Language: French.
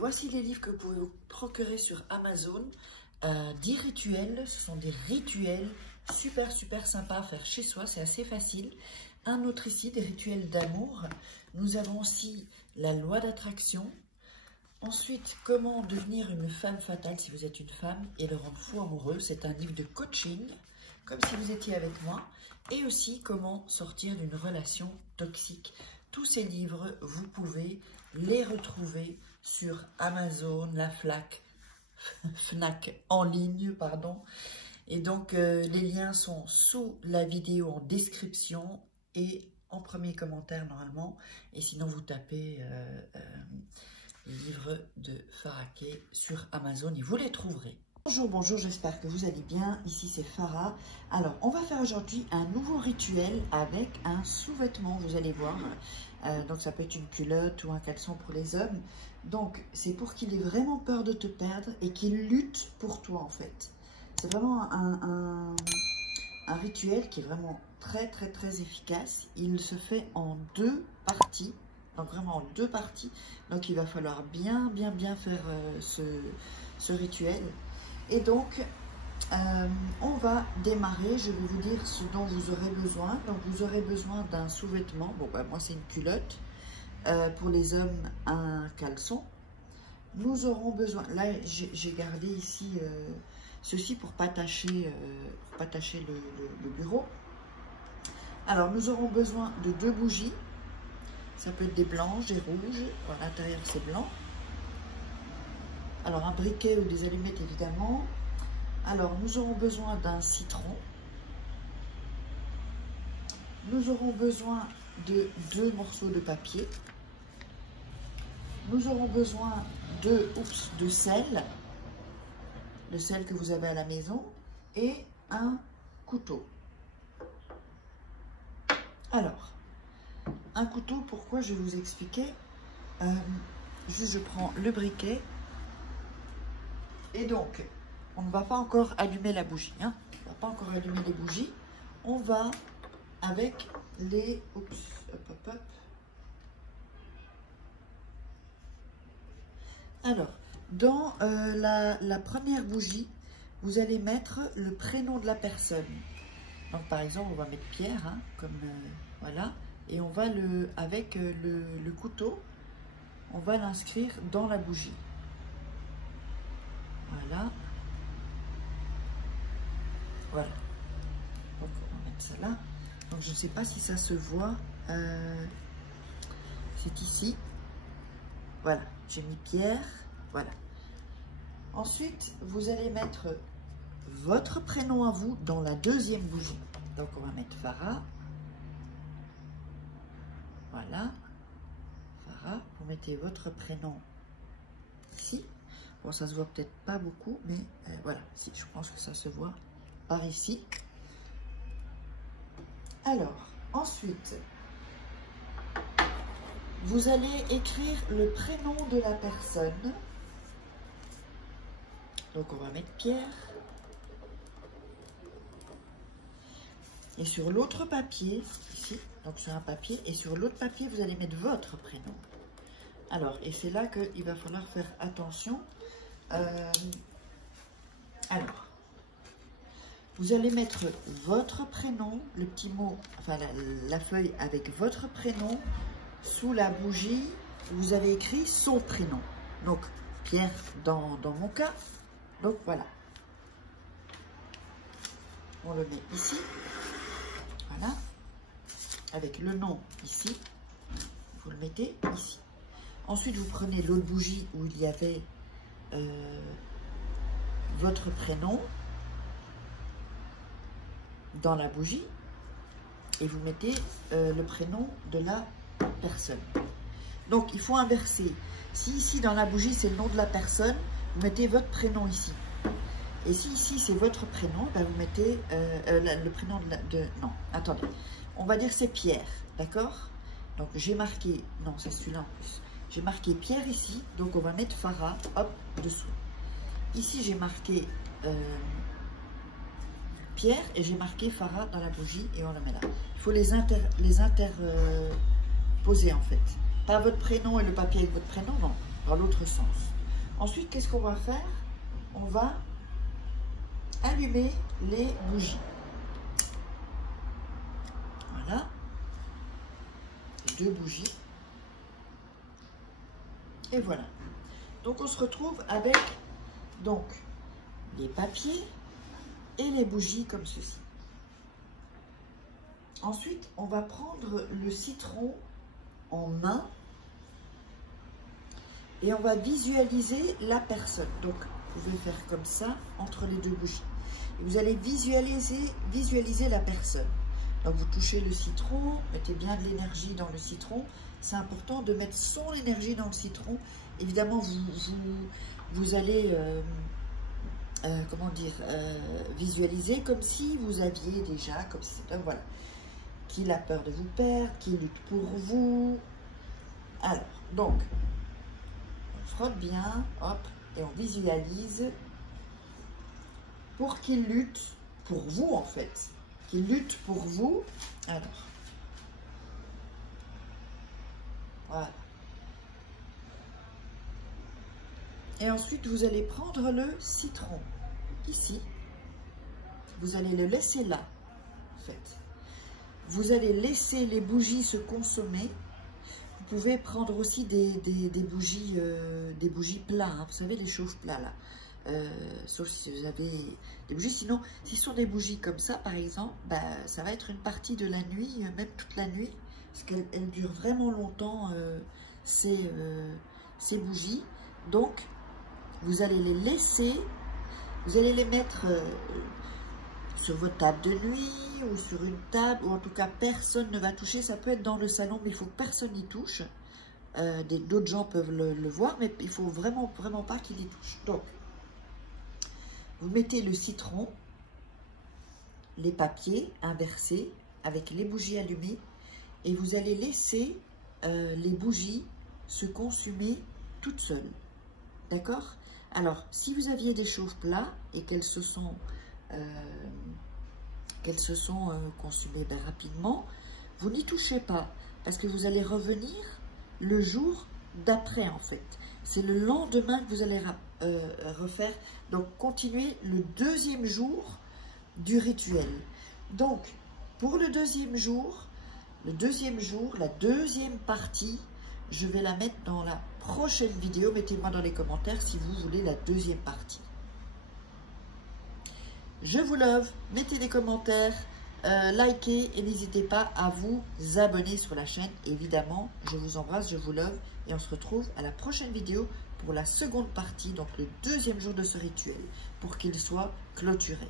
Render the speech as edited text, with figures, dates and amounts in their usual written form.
voici les livres que vous pouvez vous procurer sur Amazon. 10 rituels, ce sont des rituels super sympas à faire chez soi, c'est assez facile. Un autre ici, des rituels d'amour. Nous avons aussi la loi d'attraction. Ensuite, comment devenir une femme fatale si vous êtes une femme et le rendre fou amoureux. C'est un livre de coaching, comme si vous étiez avec moi. Et aussi, comment sortir d'une relation toxique. Tous ces livres, vous pouvez les retrouver sur Amazon, la Fnac en ligne, pardon. Et donc, les liens sont sous la vidéo en description et en premier commentaire normalement. Et sinon, vous tapez livre de Farah Kay sur Amazon et vous les trouverez. Bonjour, j'espère que vous allez bien. Ici, c'est Farah. Alors, on va faire aujourd'hui un nouveau rituel avec un sous-vêtement, vous allez voir. Donc, ça peut être une culotte ou un caleçon pour les hommes. Donc, c'est pour qu'il ait vraiment peur de te perdre et qu'il lutte pour toi, en fait. C'est vraiment un rituel qui est vraiment très efficace. Il se fait en 2 parties. Donc, vraiment en 2 parties. Donc, il va falloir bien faire ce rituel. Et donc, on va démarrer. Je vais vous dire ce dont vous aurez besoin. Donc, vous aurez besoin d'un sous-vêtement. Bon, bah, moi, c'est une culotte. Pour les hommes, un caleçon. Nous aurons besoin... Là, j'ai gardé ici ceci pour pas tâcher le bureau. Alors, nous aurons besoin de 2 bougies. Ça peut être des blanches, des rouges. À l'intérieur, c'est blanc. Alors, un briquet ou des allumettes, évidemment. Alors, nous aurons besoin d'un citron. Nous aurons besoin de 2 morceaux de papier. Nous aurons besoin de sel. Le sel que vous avez à la maison. Et un couteau. Alors, un couteau, pourquoi je vais vous expliquer. Juste, je prends le briquet. Et donc, on ne va pas encore allumer la bougie. Hein. On ne va pas encore allumer les bougies. On va avec les... Hop. Alors, dans la première bougie, vous allez mettre le prénom de la personne. Donc, par exemple, on va mettre Pierre, hein, comme voilà. Et on va avec le couteau, on va l'inscrire dans la bougie. Voilà. Donc, on va mettre ça là. Donc, je ne sais pas si ça se voit. C'est ici. Voilà. J'ai mis Pierre. Voilà. Ensuite, vous allez mettre votre prénom à vous dans la deuxième bougie. Donc, on va mettre Farah. Voilà. Farah. Vous mettez votre prénom ici. Bon, ça se voit peut-être pas beaucoup, mais voilà, si, je pense que ça se voit par ici. Alors, ensuite, vous allez écrire le prénom de la personne. Donc, on va mettre Pierre. Et sur l'autre papier, ici, donc sur un papier, et sur l'autre papier, vous allez mettre votre prénom. Alors, et c'est là qu'il va falloir faire attention. Alors, vous allez mettre votre prénom, le petit mot, enfin la feuille avec votre prénom, sous la bougie, vous avez écrit son prénom. Donc, Pierre dans mon cas. Donc, voilà. On le met ici. Voilà. Avec le nom ici. Vous le mettez ici. Ensuite, vous prenez l'autre bougie où il y avait votre prénom dans la bougie et vous mettez le prénom de la personne. Donc, il faut inverser. Si ici, dans la bougie, c'est le nom de la personne, vous mettez votre prénom ici. Et si ici, c'est votre prénom, ben vous mettez le prénom non, attendez. On va dire c'est Pierre, d'accord? Donc, j'ai marqué... Non, c'est celui-là en plus. J'ai marqué Pierre ici, donc on va mettre Farah, hop, dessous. Ici, j'ai marqué Pierre et j'ai marqué Farah dans la bougie et on le met là. Il faut les interposer en fait. Pas votre prénom et le papier avec votre prénom, non. dans l'autre sens. Ensuite, qu'est-ce qu'on va faire? On va allumer les bougies. Voilà. 2 bougies. Et voilà. Donc, on se retrouve avec donc les papiers et les bougies comme ceci. Ensuite, on va prendre le citron en main et on va visualiser la personne. Donc, vous pouvez faire comme ça entre les 2 bougies. Et vous allez visualiser la personne. Donc, vous touchez le citron, mettez bien de l'énergie dans le citron. C'est important de mettre son énergie dans le citron. Évidemment, vous allez, comment dire, visualiser comme si vous aviez déjà, comme si c'était, voilà, qu'il a peur de vous perdre, qu'il lutte pour vous. Alors, donc, on frotte bien, hop, et on visualise pour qu'il lutte pour vous, en fait. Qu'il lutte pour vous. Alors, voilà. Et ensuite, vous allez prendre le citron, ici. Vous allez le laisser là, en fait. Vous allez laisser les bougies se consommer. Vous pouvez prendre aussi des bougies plats, hein. Vous savez, les chauffe-plats, là. Sauf si vous avez des bougies. Sinon, si ce sont des bougies comme ça, par exemple, bah, ça va être une partie de la nuit, même toute la nuit, parce qu'elles durent vraiment longtemps, ces bougies. Donc, vous allez les laisser, vous allez les mettre sur votre table de nuit ou sur une table, ou en tout cas personne ne va toucher. Ça peut être dans le salon, mais il faut que personne n'y touche. D'autres gens peuvent le voir, mais il faut vraiment pas qu'ils y touchent. Donc, vous mettez le citron, les papiers inversés avec les bougies allumées, et vous allez laisser les bougies se consumer toutes seules. D'accord? Alors, si vous aviez des chauffe-plats et qu'elles se sont consumées rapidement, vous n'y touchez pas, parce que vous allez revenir le jour d'après, en fait. C'est le lendemain que vous allez refaire. Donc, continuez le 2e jour du rituel. Donc, pour le 2e jour, la 2e partie, je vais la mettre dans la prochaine vidéo. Mettez-moi dans les commentaires si vous voulez la 2e partie. Je vous love, mettez des commentaires, likez et n'hésitez pas à vous abonner sur la chaîne. Évidemment, je vous embrasse, je vous love et on se retrouve à la prochaine vidéo pour la seconde partie, donc le 2e jour de ce rituel, pour qu'il soit clôturé.